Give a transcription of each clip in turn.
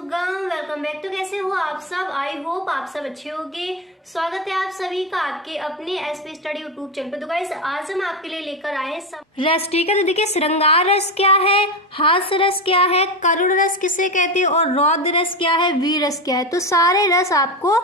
सुगम, welcome back. तो कैसे हो आप सब? आई होप आप सब अच्छे होंगे। स्वागत है आप सभी का आपके अपने एसपी स्टडी यूट्यूब चैनल पे। तो गाइस आज हम आपके लिए लेकर आए हैं रस। ठीक है, तो देखिए श्रृंगार रस क्या है, हास्य रस क्या है, करुण रस किसे कहते हैं और रौद्र रस क्या है, वीर रस क्या है। तो सारे रस आपको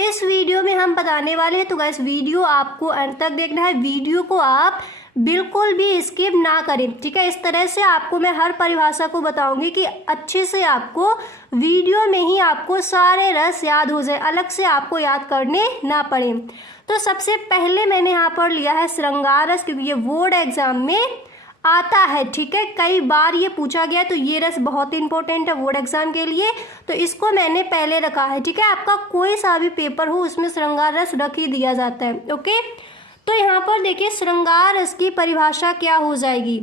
इस वीडियो में हम बताने वाले हैं। तो गाइस वीडियो आपको अंत तक देखना है, वीडियो को आप बिल्कुल भी स्किप ना करें। ठीक है, इस तरह से आपको मैं हर परिभाषा को बताऊंगी कि अच्छे से आपको वीडियो में ही आपको सारे रस याद हो जाए, अलग से आपको याद करने ना पड़े। तो सबसे पहले मैंने यहाँ पर लिया है श्रृंगार रस, क्योंकि ये बोर्ड एग्जाम में आता है। ठीक है, कई बार ये पूछा गया, तो ये रस बहुत इंपॉर्टेंट है बोर्ड एग्जाम के लिए, तो इसको मैंने पहले रखा है। ठीक है, आपका कोई सा भी पेपर हो उसमें श्रृंगार रस रख ही दिया जाता है। ओके, तो यहाँ पर देखिए श्रृंगार रस की परिभाषा क्या हो जाएगी।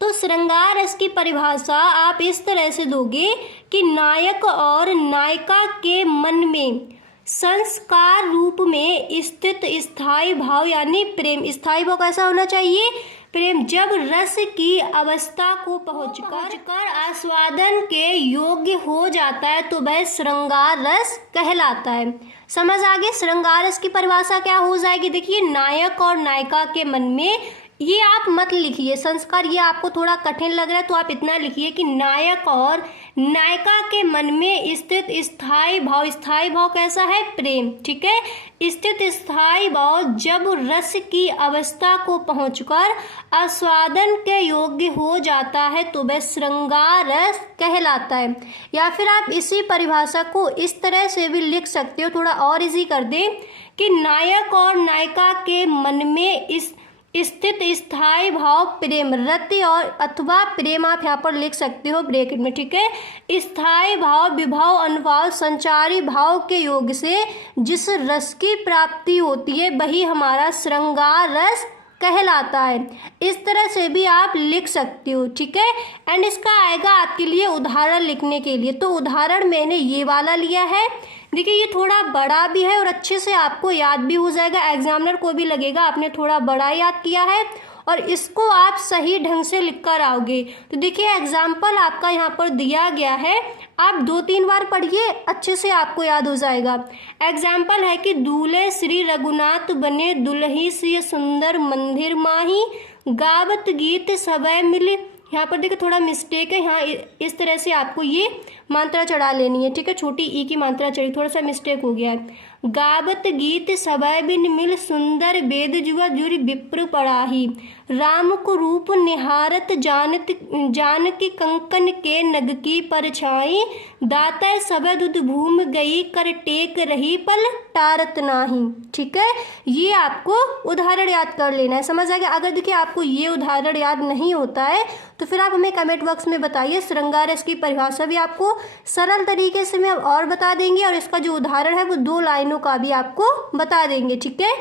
तो श्रृंगार रस की परिभाषा आप इस तरह से दोगे कि नायक और नायिका के मन में संस्कार रूप में स्थित स्थायी भाव यानी प्रेम। स्थायी भाव कैसा होना चाहिए? प्रेम। जब रस की अवस्था को पहुंचकर आस्वादन के योग्य हो जाता है तो वह श्रृंगार रस कहलाता है। समझ आगे? श्रृंगार रस की परिभाषा क्या हो जाएगी? देखिए नायक और नायिका के मन में, ये आप मत लिखिए संस्कार, ये आपको थोड़ा कठिन लग रहा है, तो आप इतना लिखिए कि नायक और नायिका के मन में स्थित स्थायी भाव। स्थायी भाव कैसा है? प्रेम। ठीक है, स्थित स्थायी भाव जब रस की अवस्था को पहुंचकर आस्वादन के योग्य हो जाता है तो वह श्रृंगार रस कहलाता है। या फिर आप इसी परिभाषा को इस तरह से भी लिख सकते हो, थोड़ा और इजी कर दें कि नायक और नायिका के मन में इस स्थित स्थायी भाव प्रेम, रति और अथवा प्रेम आप यहाँ पर लिख सकते हो ब्रैकेट में। ठीक है, स्थायी भाव विभाव अनुभाव संचारी भाव के योग से जिस रस की प्राप्ति होती है वही हमारा श्रृंगार रस कहलाता है। इस तरह से भी आप लिख सकते हो। ठीक है, एंड इसका आएगा आपके लिए उदाहरण लिखने के लिए। तो उदाहरण मैंने ये वाला लिया है। देखिए ये थोड़ा बड़ा भी है और अच्छे से आपको याद भी हो जाएगा, एग्जामिनर को भी लगेगा आपने थोड़ा बड़ा याद किया है और इसको आप सही ढंग से लिख कर आओगे। तो देखिए एग्जाम्पल आपका यहाँ पर दिया गया है, आप 2-3 बार पढ़िए, अच्छे से आपको याद हो जाएगा। एग्जाम्पल है कि दूल्हे श्री रघुनाथ बने दुल्ही सी सुंदर मंदिर माही, गावत गीत सबय मिले। यहाँ पर देखिए थोड़ा मिस्टेक है, यहाँ इस तरह से आपको ये मात्रा चढ़ा लेनी है। ठीक है, छोटी ई की मात्रा चढ़ी, थोड़ा सा मिस्टेक हो गया है। गावत गीत सबय बिन मिल सुंदर वेद जुआ जुरी विप्र पढ़ाही, राम को रूप निहारत जानकी कंकन के नग की परछाई, दाता सबय दुध भूम गई कर टेक रही पल टारत नाही। ठीक है, ये आपको उदाहरण याद कर लेना है। समझ आ गया? अगर देखिए आपको ये उदाहरण याद नहीं होता है तो फिर आप हमें कमेंट बॉक्स में बताइए। श्रृंगार रस की परिभाषा भी आपको सरल तरीके से मैं और बता देंगे और इसका जो उदाहरण है वो 2 लाइनों का भी आपको बता देंगे। ठीक है,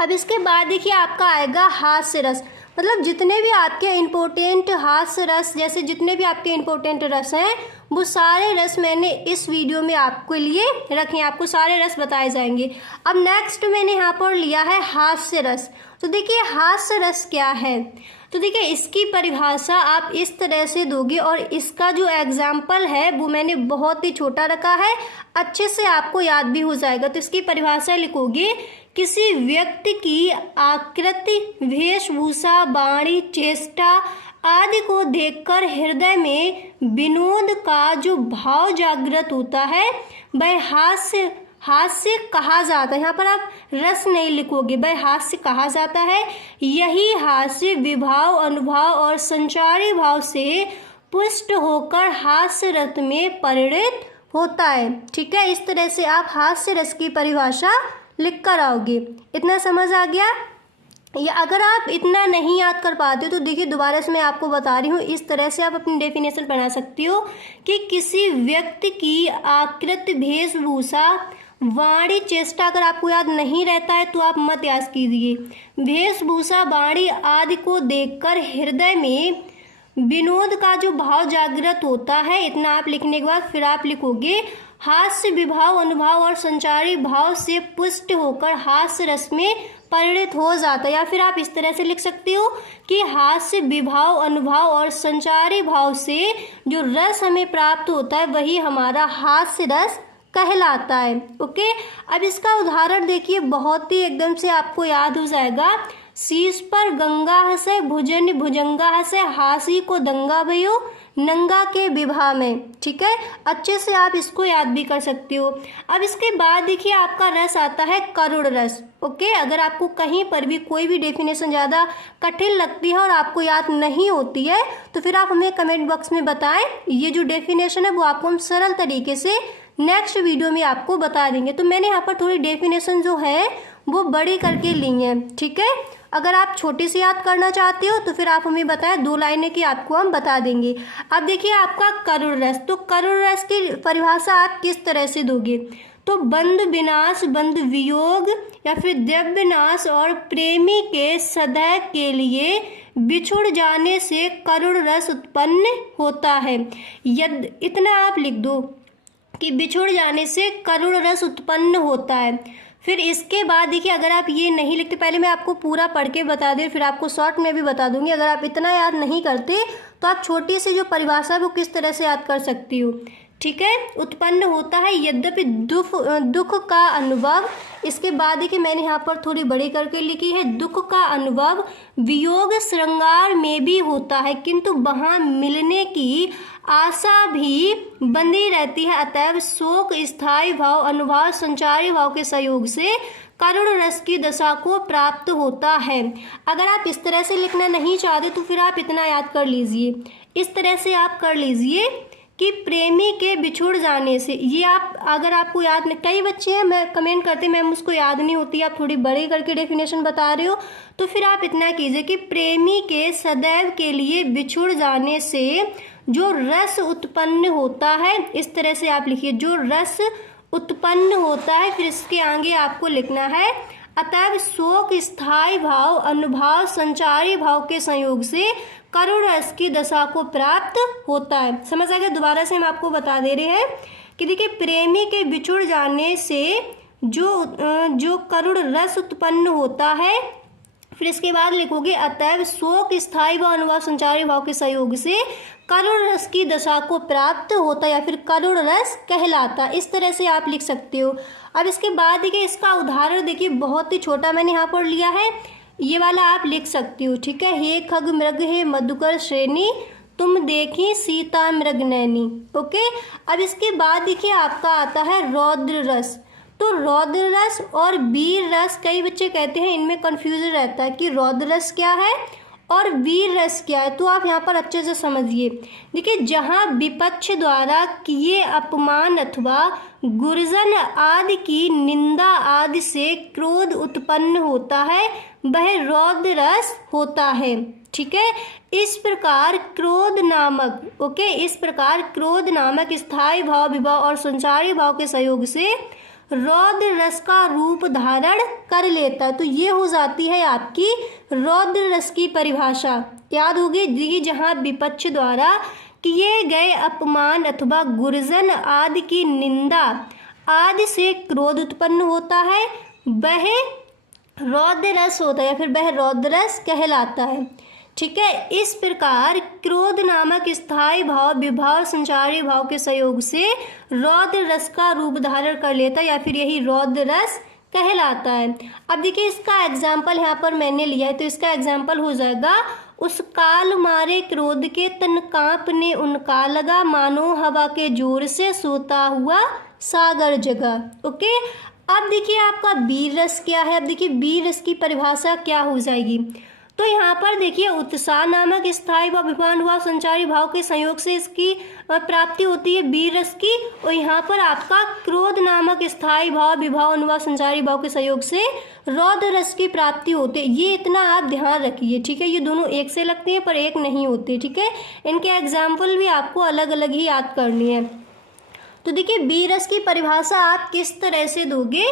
अब इसके बाद देखिए आपका आएगा हास्य रस। मतलब जितने भी आपके इम्पोर्टेंट हास्य रस, जैसे जितने भी आपके इम्पोर्टेंट रस हैं वो सारे रस मैंने इस वीडियो में आपके लिए रखे, आपको सारे रस बताए जाएंगे। अब नेक्स्ट मैंने यहाँ पर लिया है हास्य रस। तो देखिए हास्य रस क्या है? तो देखिए इसकी परिभाषा आप इस तरह से दोगे और इसका जो एग्जाम्पल है वो मैंने बहुत ही छोटा रखा है, अच्छे से आपको याद भी हो जाएगा। तो इसकी परिभाषा लिखोगे, किसी व्यक्ति की आकृति वेशभूषा वाणी चेष्टा आदि को देखकर हृदय में विनोद का जो भाव जागृत होता है वह हास्य कहा जाता है। यहाँ पर आप रस नहीं लिखोगे, वह हास्य कहा जाता है। यही हास्य विभाव अनुभाव और संचारी भाव से पुष्ट होकर हास्य रस में परिणत होता है। ठीक है, इस तरह से आप हास्य रस की परिभाषा लिख कर आओगे। इतना समझ आ गया? या अगर आप इतना नहीं याद कर पाते तो देखिए दोबारा से मैं आपको बता रही हूँ, इस तरह से आप अपनी डेफिनेशन बना सकती हो कि किसी व्यक्ति की आकृति वेशभूषा वाणी चेष्टा, अगर आपको याद नहीं रहता है तो आप मत याद कीजिए। वेशभूषा वाणी आदि को देखकर हृदय में विनोद का जो भाव जागृत होता है, इतना आप लिखने के बाद फिर आप लिखोगे हास्य विभाव अनुभाव और संचारी भाव से पुष्ट होकर हास्य रस में परिणत हो जाता है। या फिर आप इस तरह से लिख सकते हो कि हास्य विभाव अनुभाव और संचारी भाव से जो रस हमें प्राप्त होता है वही हमारा हास्य रस कहलाता है। ओके, अब इसका उदाहरण देखिए, बहुत ही एकदम से आपको याद हो जाएगा। शीश पर गंगा हंसे भुजन भुजंगा हंसे हासी को दंगा भयो नंगा के विवाह में। ठीक है, अच्छे से आप इसको याद भी कर सकते हो। अब इसके बाद देखिए आपका रस आता है करुण रस। ओके, अगर आपको कहीं पर भी कोई भी डेफिनेशन ज़्यादा कठिन लगती है और आपको याद नहीं होती है तो फिर आप हमें कमेंट बॉक्स में बताएं। ये जो डेफिनेशन है वो आपको हम सरल तरीके से नेक्स्ट वीडियो में आपको बता देंगे। तो मैंने यहाँ पर थोड़ी डेफिनेशन जो है वो बड़ी करके ली है। ठीक है, अगर आप छोटी से याद करना चाहते हो तो फिर आप हमें बताएं, 2 लाइनें की आपको हम बता देंगे। अब देखिए आपका करुण रस, तो करुण रस की परिभाषा आप किस तरह से दोगे? तो बंधु विनाश, बंधु वियोग या फिर द्रव्य नाश और प्रेमी के सदैव के लिए बिछुड़ जाने से करुण रस उत्पन्न होता है। यदि इतना आप लिख दो कि बिछुड़ जाने से करुण रस उत्पन्न होता है। फिर इसके बाद देखिए, अगर आप ये नहीं लिखते, पहले मैं आपको पूरा पढ़ के बता दूँ, फिर आपको शॉर्ट में भी बता दूंगी। अगर आप इतना याद नहीं करते तो आप छोटी सी जो परिभाषा है वो किस तरह से याद कर सकती हो। ठीक है, उत्पन्न होता है यद्यपि दुख का अनुभव। इसके बाद देखिए मैंने यहाँ पर थोड़ी बड़ी करके लिखी है, दुख का अनुभव वियोग श्रृंगार में भी होता है किंतु वहाँ मिलने की आशा भी बंधी रहती है। अतएव शोक स्थायी भाव अनुभाव संचारी भाव के सहयोग से करुण रस की दशा को प्राप्त होता है। अगर आप इस तरह से लिखना नहीं चाहते तो फिर आप इतना याद कर लीजिए, इस तरह से आप कर लीजिए कि प्रेमी के बिछुड़ जाने से। ये आप अगर आपको याद नहीं, कई बच्चे हैं मैं कमेंट करते मैम उसको याद नहीं होती, आप थोड़ी बड़ी करके डेफिनेशन बता रहे हो, तो फिर आप इतना कीजिए कि प्रेमी के सदैव के लिए बिछुड़ जाने से जो रस उत्पन्न होता है, इस तरह से आप लिखिए, जो रस उत्पन्न होता है। फिर इसके आगे आपको लिखना है अतएव शोक स्थायी भाव अनुभाव संचारी भाव के संयोग से करुण रस की दशा को प्राप्त होता है। समझ आ गया? दोबारा से हम आपको बता दे रहे हैं कि देखिए प्रेमी के बिछुड़ जाने से जो करुण रस उत्पन्न होता है। फिर इसके बाद लिखोगे अतएव शोक स्थायी भाव अनुभाव संचारी भाव के सहयोग से करुण रस की दशा को प्राप्त होता है या फिर करुण रस कहलाता। इस तरह से आप लिख सकते हो। अब इसके बाद देखिए इसका उदाहरण देखिए, बहुत ही छोटा मैंने यहाँ पर लिया है, ये वाला आप लिख सकती हो। ठीक है, हे खग मृग हे मधुकर श्रेणी तुम देखी सीता मृग नैनी। ओके, अब इसके बाद देखिए आपका आता है रौद्र रस। तो रौद्र रस और वीर रस, कई बच्चे कहते हैं इनमें कंफ्यूजन रहता है कि रौद्र रस क्या है और वीर रस क्या है। तो आप यहाँ पर अच्छे से समझिए। देखिए, जहाँ विपक्ष द्वारा किए अपमान अथवा गुर्जन आदि की निंदा आदि से क्रोध उत्पन्न होता है वह रौद्र रस होता है। ठीक है, इस प्रकार क्रोध नामक स्थायी भाव विभाव और संचारी भाव के सहयोग से रौद्र रस का रूप धारण कर लेता है। तो ये हो जाती है आपकी रौद्र रस की परिभाषा। याद होगी, जहाँ विपक्ष द्वारा किए गए अपमान अथवा गुर्जन आदि की निंदा आदि से क्रोध उत्पन्न होता है वह रौद्र रस होता है या फिर वह रौद्र रस कहलाता है। ठीक है, इस प्रकार क्रोध नामक स्थायी भाव विभाव संचारी भाव के सहयोग से रौद्र रस का रूप धारण कर लेता है या फिर यही रौद्र रस कहलाता है। अब देखिए इसका एग्जाम्पल यहाँ पर मैंने लिया है, तो इसका एग्जाम्पल हो जाएगा उस काल मारे क्रोध के तन कांपने उनका लगा मानो हवा के जोर से सोता हुआ सागर जगा। ओके, अब देखिए आपका वीर रस क्या है। अब देखिए वीर रस की परिभाषा क्या हो जाएगी। तो यहाँ पर देखिए उत्साह नामक स्थायी भाव विभाव भाव संचारी भाव के संयोग से इसकी प्राप्ति होती है वीर रस की। और यहाँ पर आपका क्रोध नामक स्थायी भाव विभाव अनुभाव संचारी भाव के सहयोग से रौद्र रस की प्राप्ति होती है। ये इतना आप ध्यान रखिए। ठीक है, ये दोनों एक से लगते हैं पर एक नहीं होते। ठीक है, इनके एग्जाम्पल भी आपको अलग अलग ही याद करनी है। तो देखिए वीर रस की परिभाषा आप किस तरह से दोगे,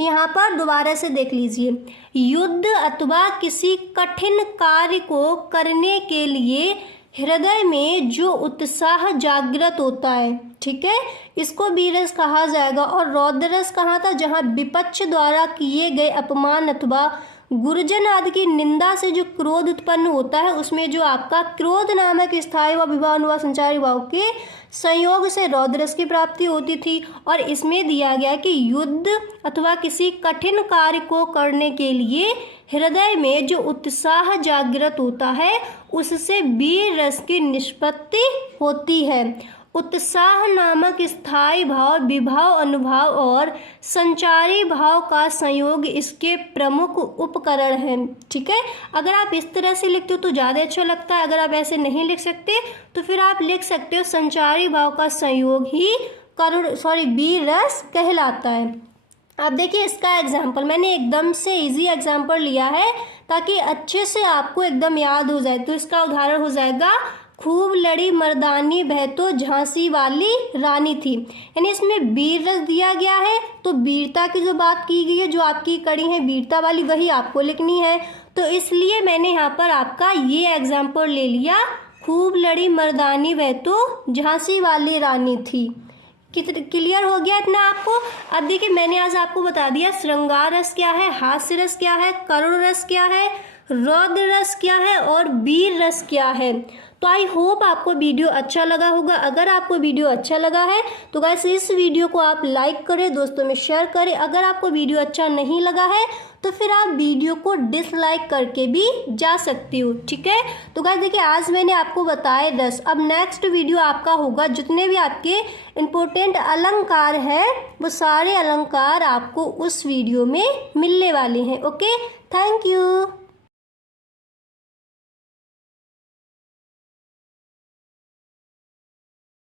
यहाँ पर दोबारा से देख लीजिए। युद्ध अथवा किसी कठिन कार्य को करने के लिए हृदय में जो उत्साह जागृत होता है, ठीक है, इसको वीरस कहा जाएगा। और रौद्ररस कहाँ था, जहाँ विपक्ष द्वारा किए गए अपमान अथवा गुरुजन आदि की निंदा से जो क्रोध उत्पन्न होता है, उसमें जो आपका क्रोध नामक स्थायी व विभाव व संचारी भाव के संयोग से रौद्ररस की प्राप्ति होती थी। और इसमें दिया गया कि युद्ध अथवा किसी कठिन कार्य को करने के लिए हृदय में जो उत्साह जागृत होता है, उससे वीर रस की निष्पत्ति होती है। उत्साह नामक स्थायी भाव विभाव अनुभाव और संचारी भाव का संयोग इसके प्रमुख उपकरण हैं, ठीक है। अगर आप इस तरह से लिखते हो तो ज़्यादा अच्छा लगता है, अगर आप ऐसे नहीं लिख सकते तो फिर आप लिख सकते हो संचारी भाव का संयोग ही वीर रस कहलाता है। अब देखिए इसका एग्जाम्पल मैंने एकदम से इजी एग्जाम्पल लिया है ताकि अच्छे से आपको एकदम याद हो जाए। तो इसका उदाहरण हो जाएगा, खूब लड़ी मर्दानी वह तो झांसी वाली रानी थी। यानी इसमें वीर रस दिया गया है, तो वीरता की जो बात की गई है, जो आपकी कड़ी है वीरता वाली, वही आपको लिखनी है। तो इसलिए मैंने यहाँ पर आपका ये एग्जाम्पल ले लिया, खूब लड़ी मर्दानी वह तो झांसी वाली रानी थी। क्लियर हो गया इतना आपको। अब देखिए मैंने आज आपको बता दिया श्रृंगार रस क्या है, हास्य रस क्या है, करुण रस क्या है, रौद्र रस क्या है और वीर रस क्या है। तो आई होप आपको वीडियो अच्छा लगा होगा। अगर आपको वीडियो अच्छा लगा है तो गाइस इस वीडियो को आप लाइक करें, दोस्तों में शेयर करें। अगर आपको वीडियो अच्छा नहीं लगा है तो फिर आप वीडियो को डिसलाइक करके भी जा सकती हो, ठीक है। तो गाइस देखिए आज मैंने आपको बताया 10। अब नेक्स्ट वीडियो आपका होगा, जितने भी आपके इम्पोर्टेंट अलंकार है वो सारे अलंकार आपको उस वीडियो में मिलने वाले हैं। Okay, thank you.